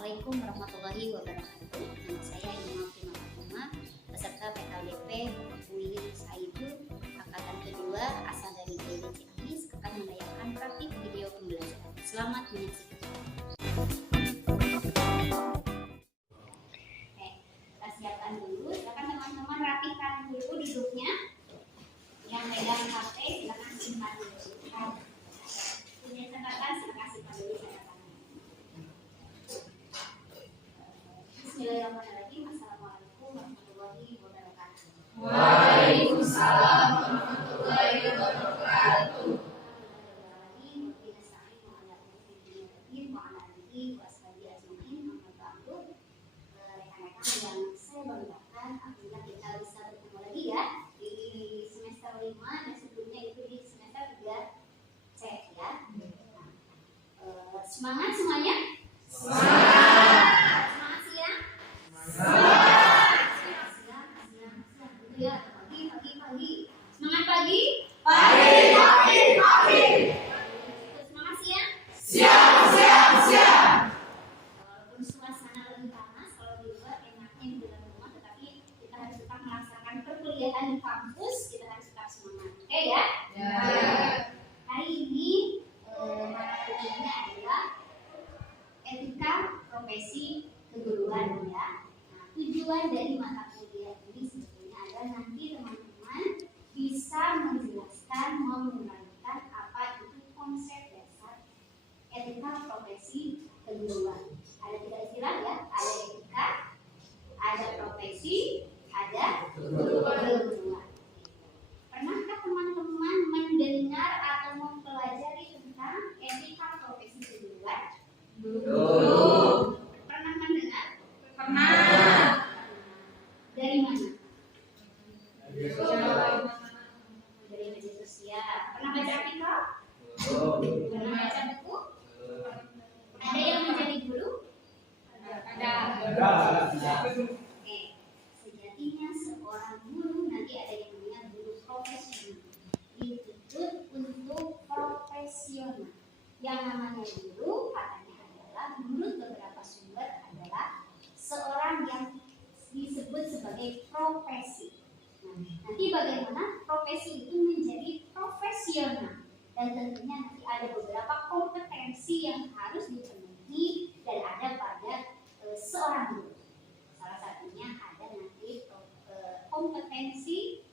Assalamualaikum warahmatullahi wabarakatuh. Nama saya Imam Fatimah, peserta PKLDP Willy Saidu angkatan kedua asal dari IPB Ciamis akan menayangkan praktik video pembelajaran. Selamat menyaksikan. Kita siapkan dulu. Silakan teman-teman rapikan dulu duduknya. Yang megang HP silakan simpan dulu. Punya catatan silakan simpan dulu catatannya. Bismillahirrahmanirrahim. Assalamualaikum warahmatullahi wabarakatuh. Waalaikumsalam warahmatullahi wabarakatuh. Rekan-rekan yang saya banggakan, alhamdulillah kita bisa bertemu lagi ya di semester 5 dan sebelumnya itu di semester 3 C ya. Semangat semuanya? Pagi. Semangat pagi? Pagi. Semangat siang? Siang. Walaupun suasana lebih panas kalau di luar enaknya di dalam rumah, tetapi kita harus tetap melaksanakan perkuliahan di kampus, kita harus tetap semangat. Oke ya? Ya. Hari ini mata kuliahnya adalah etika profesi keguruan ya. Nah, tujuan dari mata kuliah ini sebetulnya adalah nanti teman-teman bisa menjelaskan, menguraikan apa itu konsep dasar etika profesi keguruan. Ada 3 istilah ya, ada etika, ada profesi, ada keguruan. Pernahkah teman-teman mendengar atau mempelajari tentang etika profesi keguruan? Belum. Pernah mendengar? Pernah. Dari mana? Dari media sosial. Pernah baca artikel? Pernah baca buku? Ada yang menjadi guru? Ada. Oke. Sejatinya seorang guru nanti ada yang namanya guru profesional. Dituntut untuk profesional. Yang namanya guru katanya adalah menurut beberapa sumber adalah seorang yang disebut sebagai profesi. Nah, nanti bagaimana profesi itu menjadi profesional dan tentunya nanti ada beberapa kompetensi yang harus dipenuhi dan ada pada seorang guru. Salah satunya ada nanti kompetensi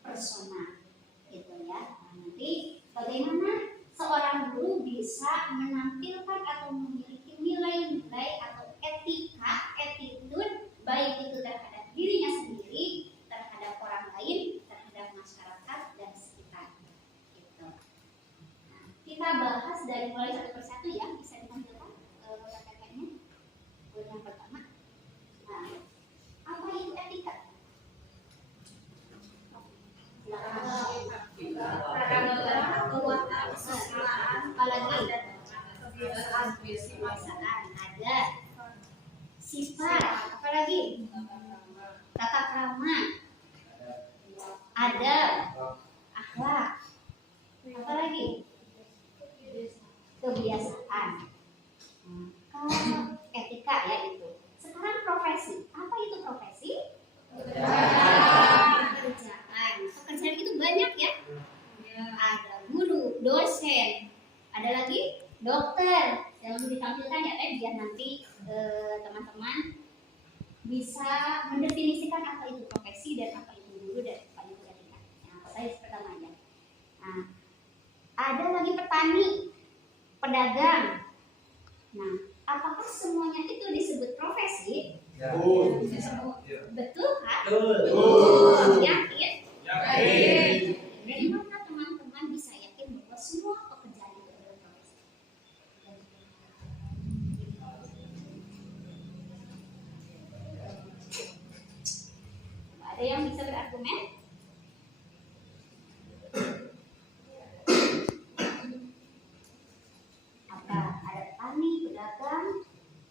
personal, gitu ya. Nah, nanti bagaimana seorang guru bisa menampilkan atau memiliki nilai-nilai atau etika, attitude, baik itu terhadap dirinya sendiri, terhadap orang lain, terhadap masyarakat dan sekitar. Gitu. Nah, kita bahas dari mulai satu persatu ya, bisa ditampilkan PPT-nya. Yang pertama, nah, apa itu etika? Apalagi kebiasaan, ada sifat, apalagi tata krama, ada akhlak, apalagi kebiasaan. Kalau etika ya itu. Sekarang profesi, apa itu profesi? Pekerjaan itu banyak ya. Ada guru, dosen, ada lagi dokter. Yang ditampilkan ya biar nanti teman-teman bisa mendefinisikan apa itu profesi dan apa itu guru dan apa itu etika. Nah, saya pertama aja. Nah, ada lagi petani, pedagang. Nah, apakah semuanya itu disebut profesi? Ya. Betul kan? Betul. Yakin? Yakin. Dari mana teman-teman bisa yakin bahwa semua pekerjaan itu adalah profesi? Ada yang bisa berargumen? Apa? Ada petani, pedagang,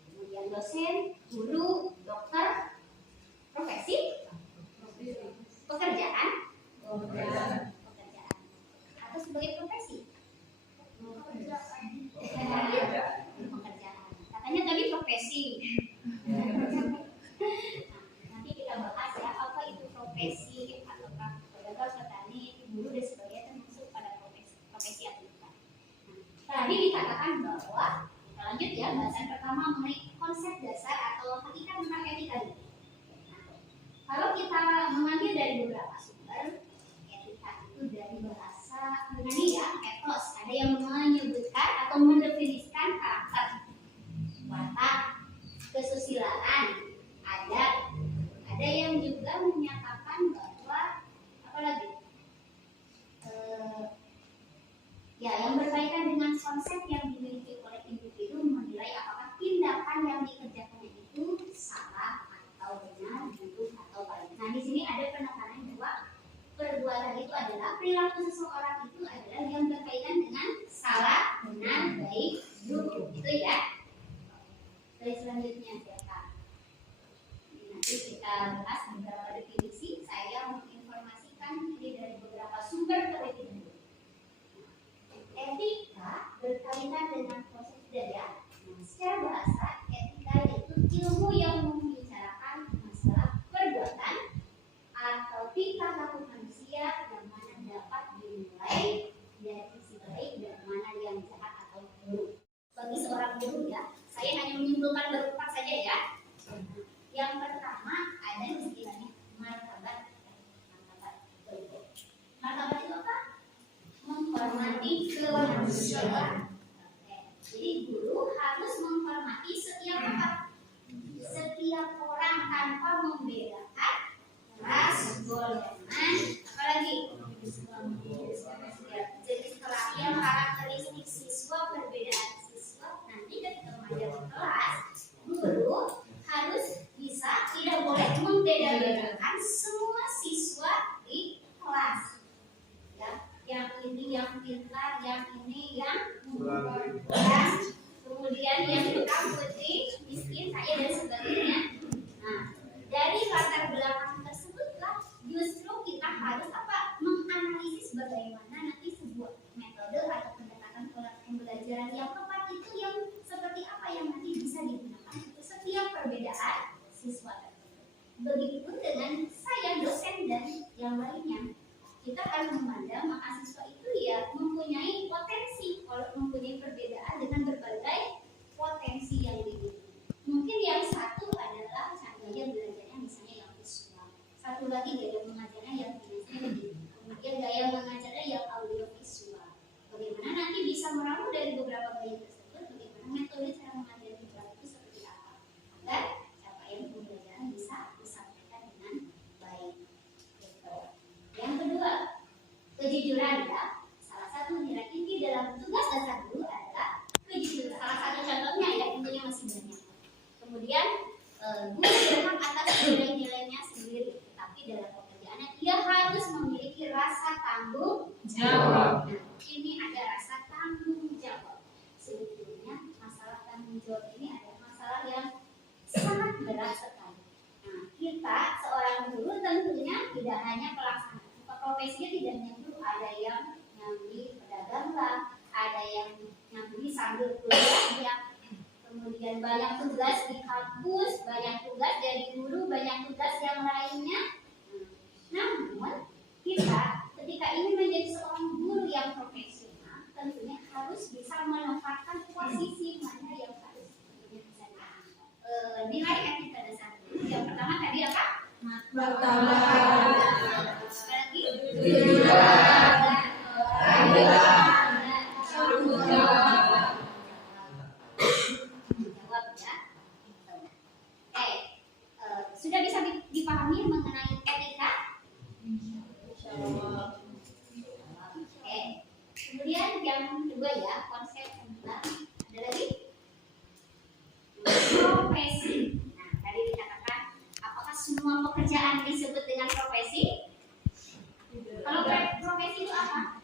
kemudian dosen, guru, dokter, profesi. Nanti kita bahas ya apa itu profesi ataukah pedagang, petani, guru dan sebagainya termasuk pada profesi atau bukan. Tadi dikatakan bahwa kita lanjut ya bahasan pertama mengenai konsep dasar atau hakikat tentang etika. Kalau kita mengambil dari beberapa sumber, etika itu dari bahasa Yunani ya, ethos. Ada yang menyebutkan atau mendefinisikan karakter, watak, kesusilaan, adat. Ada yang juga menyatakan bahwa apa lagi? Ya, yang berkaitan dengan konsep yang dimiliki oleh individu menilai apakah tindakan yang dikerjakannya itu salah atau benar, buruk atau baik. Nah, di sini ada penekanan bahwa perbuatan itu adalah perilaku seseorang itu adalah yang berkaitan dengan salah, benar, baik, buruk. Itu ya. Dari selanjutnya siapa? Nanti kita bahas beberapa definisi. Saya menginformasikan ini dari beberapa sumber terlebih dahulu. Etika berkaitan dengan proses budaya. Nah, secara bahasa, etika yaitu ilmu yang membicarakan masalah perbuatan atau tingkah laku manusia yang mana dapat dinilai dari sisi baik dan mana yang jahat atau buruk. Bagi seorang guru ya, saya hanya menyimpulkan beberapa saja ya. Yang pertama ada istilahnya martabat. Martabat itu apa? Menghormati kemanusiaan. Jadi guru harus menghormati setiap apa? Setiap orang tanpa membedakan ras, golongan, apalagi jenis kelamin, karakteristik siswa, perbedaan siswa. Nanti ketika mengajar kelas, guru harus bisa tidak boleh membeda-bedakan semua siswa di kelas. Yang ini yang pintar, yang ini yang kurang, kemudian yang hitam putih, miskin, kaya dan sebagainya. Nah, dari latar belakang tersebutlah justru kita harus apa? Menganalisis bagaimana nanti sebuah metode atau pendekatan pembelajaran yang tepat itu yang seperti apa yang nanti bisa digunakan untuk setiap perbedaan siswa tersebut. Begitupun dengan saya dosen dan yang lainnya. Kita akan memandang mahasiswa itu ya mempunyai potensi, kalau mempunyai perbedaan dengan berbagai potensi yang dimiliki. Mungkin yang satu adalah gaya belajarnya misalnya yang visual, satu lagi gaya mengajarnya yang kinesthetik, kemudian gaya mengajarnya yang audio visual. Bagaimana nanti bisa meramu dari beberapa gaya tersebut, bagaimana metode cara mengajar itu seperti apa, agar capaian pembelajaran bisa disampaikan dengan baik. Yang kedua, kejujuran ya. Salah satu nilai inti dalam tugas dasar guru adalah kejujuran. Salah satu contohnya ya, tentunya masih banyak. Kemudian guru berhak atas nilai-nilainya sendiri, tapi dalam pekerjaannya ia harus memiliki rasa tanggung jawab. Nah, ini ada rasa tanggung jawab. Sebetulnya masalah tanggung jawab ini adalah masalah yang sangat berat sekali. Nah, kita seorang guru tentunya tidak hanya pelaksana. Profesinya tidak hanya guru, ada yang nyambi pedagang lah, ada yang nyambi sambil kuliah, kemudian banyak tugas di kampus, banyak tugas jadi guru, banyak tugas yang lainnya. Namun kita ketika ingin menjadi seorang guru yang profesional, tentunya harus bisa menempatkan posisi mana yang harus bisa nilai etika dasar guru. Yang pertama tadi apa? Martabat. Sudah bisa dipahami mengenai etika? Oke. Kemudian yang kedua ya, konsep kedua ada lagi profesi. Nah, tadi dikatakan apakah semua pekerjaan disebut dengan profesi? Kalau profesi itu apa?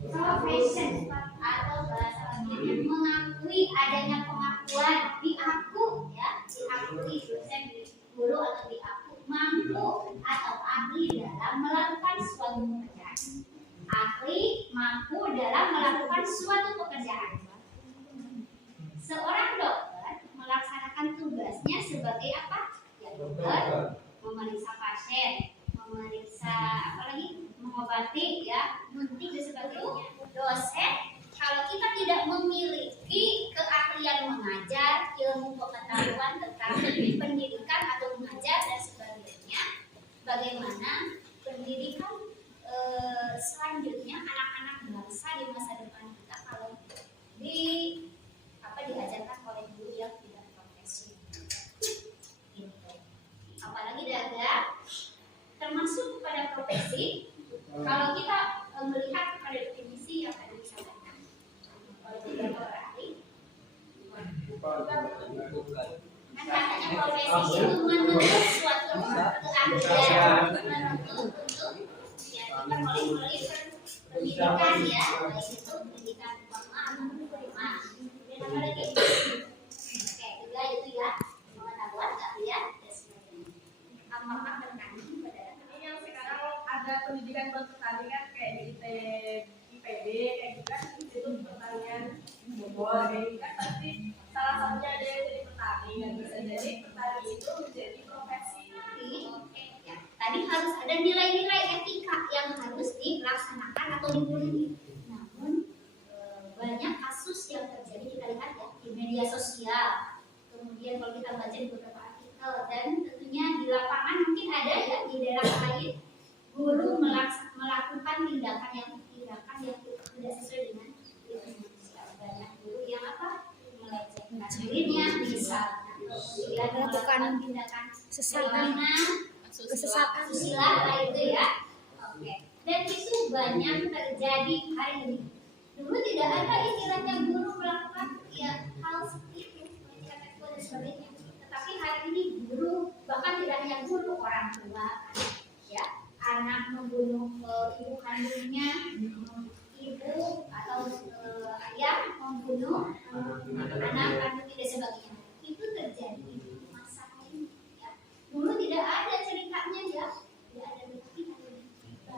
Profession atau bahasa lainnya mengakui adanya pengakuan, diaku ya, diakui dosen, guru atau diaku mampu atau ahli dalam melakukan suatu pekerjaan. Ahli mampu dalam melakukan suatu pekerjaan. Seorang dokter profesinya sebagai apa? Ya dokter, memeriksa pasien, memeriksa apa lagi? Mengobati ya, tidak sebagai dosen. Kalau kita tidak memiliki keahlian mengajar, ilmu pengetahuan tentang pendidikan atau mengajar dan sebagainya, bagaimana pendidikan selanjutnya anak-anak bangsa di masa depan kita kalau diajarkan oleh guru yang tidak profesional. Gitu. Apalagi dagang termasuk pada profesi. Kalau kita melihat pada definisi yang tadi disampaikan oleh beberapa ahli, kan katanya profesi itu menuntut suatu keahlian, menuntut untuk ya diperoleh pendidikan ya, baik itu pendidikan formal atau informal. Dan apa lagi? Oke, juga itu ya pengetahuan, keahlian dan sebagainya. Apakah berkaitan pada ini yang sekarang ada pendidikan pertanian kayak di IPB kayak gitu kan, Institut Pertanian Bogor kayak gitu kan, pasti salah satunya ada yang jadi petani dan bisa jadi petani itu menjadi profesi. Oke, ya. Tadi harus ada nilai-nilai etika yang harus dilaksanakan atau dipenuhi. Namun banyak kasus yang terjadi kita lihat ya di media sosial. Kemudian kalau kita baca di beberapa artikel dan tentunya di lapangan mungkin ada ya di daerah lain guru melakukan tindakan yang tidak sesuai dengan ilmu sosial. Banyak guru yang apa? Melecehkan dirinya misalnya. Kemudian melakukan tindakan susila itu ya. Oke. Dan itu banyak terjadi hari ini. Dulu tidak ada istilahnya guru melakukan ya hal seperti itu, pelecehan seksual dan sebagainya. Tetapi hari ini guru, bahkan tidak hanya guru, orang tua, ya, anak membunuh ibu kandungnya, ibu atau ayah membunuh anak kandung dan sebagainya. Itu terjadi di masa ini. Ya. Dulu tidak ada ceritanya ya, tidak ada ceritanya.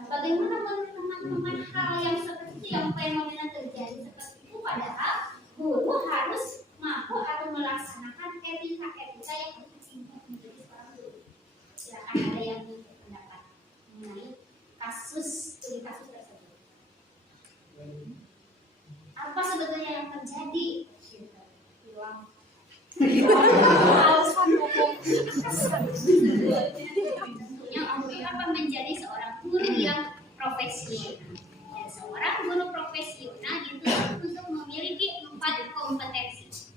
Bagaimana teman-teman hal yang seperti itu, yang fenomena terjadi seperti itu, padahal guru harus mampu atau melaksanakan etika-etika yang harus disimpan menjadi seorang guru. Silakan ada yang berpendapat mengenai kasus tersebut. Apa sebetulnya yang terjadi? Tentunya apa menjadi seorang guru yang profesional. Dan seorang guru profesional itu untuk memiliki 4 kompetensi.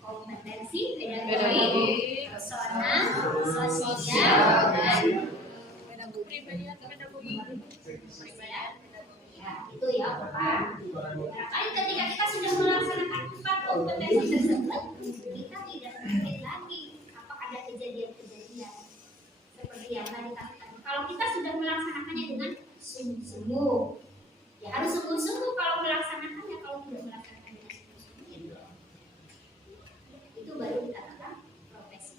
Kompetensi pedagogik, personal, sosial, dan pedagogi. Ya, itu ya Bapak. Barangkali ketika kita sudah melaksanakan 4 kompetensi tersebut, kita tidak terkait lagi apa ada kejadian-kejadian seperti yang tadi katakan. Kalau kita sudah melaksanakannya dengan sungguh-sungguh, ya harus sungguh-sungguh kalau melaksanakannya. Kalau tidak melaksanakan dengan sungguh-sungguh, itu baru dikatakan profesi.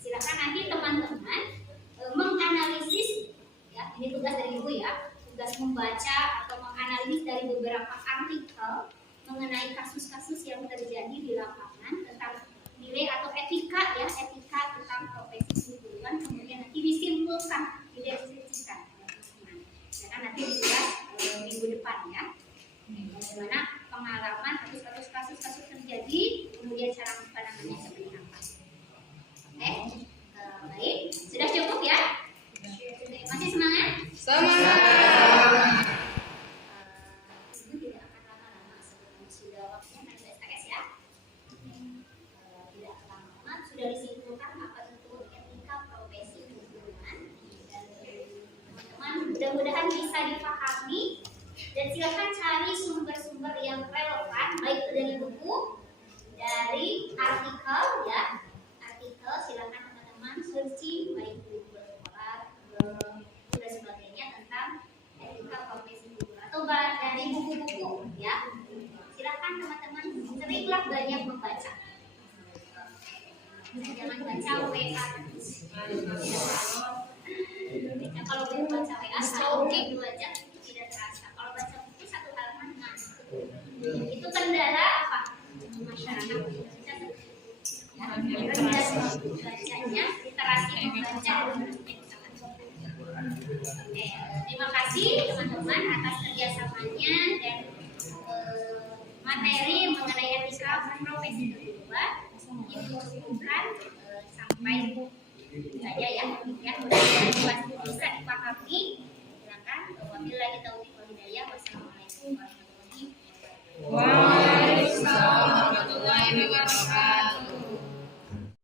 Silakan nanti teman-teman menganalisis, ya ini tugas dari ibu ya, tugas membaca atau menganalisis dari beberapa artikel mengenai kasus-kasus yang terjadi di lapangan tentang nilai atau etika ya, etika tentang profesi keguruan, kemudian nanti disimpulkan, dideskripsikan. Ya kan nanti dibahas minggu depan ya. Bagaimana pengalaman kasus-kasus terjadi, kemudian cara penanganannya seperti apa. Oke, baik, sudah cukup ya? Masih semangat? Semangat. Ibu tidak akan lama-lama sebelum sudah waktunya naik SKS ya. Tidak akan lama-lama sudah disimpulkan apa itu etika profesi keguruan, dan teman-teman mudah-mudahan bisa dipahami. Dan silakan cari sumber-sumber yang relevan, baik itu dari buku, dari artikel ya, artikel silakan teman-teman searching baik di Google Scholar dan sebagainya tentang etika profesi guru atau dari buku-buku ya. Silakan teman-teman seringlah banyak membaca. Jangan baca WA terus. Kalau baca WA oke 2 jam itu tidak terasa. Kalau baca buku 1 halaman ngantuk. Itu kendala apa? Masyarakat kita seperti itu. bacanya, literasi membaca. Oke, terima kasih teman-teman atas kerjasamanya dan materi mengenai etika profesi kedua ini bukan sampai saja ya, demikian mudah-mudahan bisa dipahami. Silakan. Wabillahi taufiq wal hidayah. Wassalamualaikum warahmatullahi wabarakatuh. Waalaikumsalam warahmatullahi wabarakatuh.